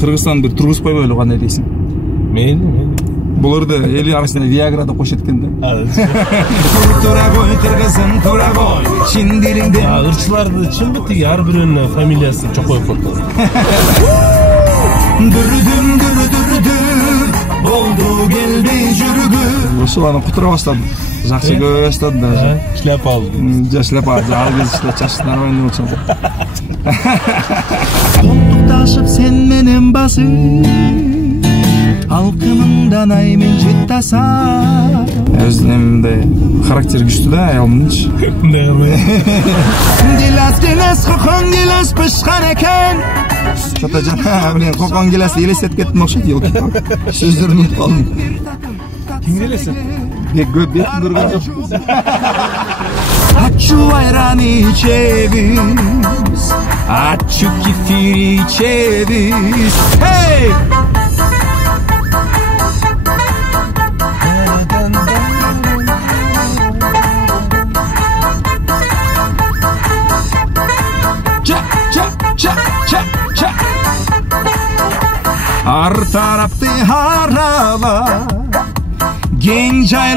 Кыргызстан бир тургузбай бойлу кандай дейсиң? Мейли. Буларды эли арасында Виаграда кошот экен да. Тура кой кыргызым, тура кой. Чын дилиңде. Ырчыларды чын битиги ар бирөөнүн фамилиясын чокой коюп. Дүрдүм болду келди жүргү. Ошол аны кутура баштады. Жакшы көбөй баштады даже. Шляпа алды. Шляпа ал кезде чачты нормально болчу. Колтукташып сен менен басып, алкымыңдан ай мен жыттаса. Өзүнүн мындай характери күчтүү да аялымдынчы. Гилас кокон гилас пышкан экен. Что-то жана менен кокон гилас элестетип кеттим окшойт ел. Сөздөрүн унутуп калдым. Ким элестет? Бетин көргөн жокпуз. Ачу айран ичебиз, ачу кефир ичебиз. Hey! Ар тарапты арала, кең жайлы